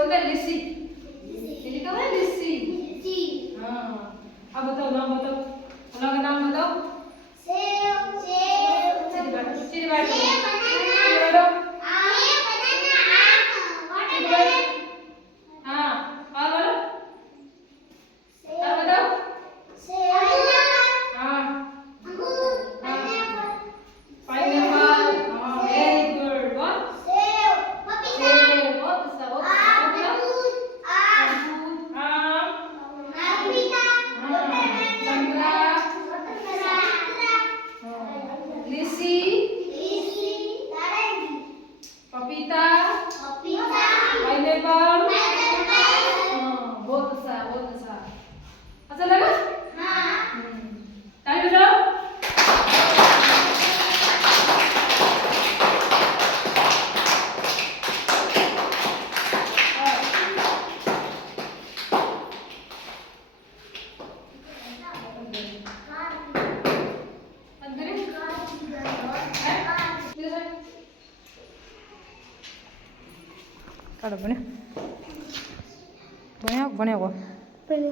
बोलते हैं लिसी। ये लिखा हुआ है लिसी। हाँ अब बताओ नाम बताओ, फलों का नाम बताओ। सेब सेब सीधी बात सीधी बात सेब सीधी बनाना बोलो। सीधी बात। हाँ और बोलो और बताओ। हाँ पाइनएप्पल। हाँ वेरी गुड। व्हाट सेब बहुत अच्छा बहुत अच्छा। और बताओ अमरूद आम। हाँ संतरा। हाँ लीची पपीता पाइनएप्पल। हाँ बहुत अच्छा बहुत अच्छा। अच्छा लगा। ताली बजाओ। કાઢો ભણ્યા ભણ્યા ભણ્યા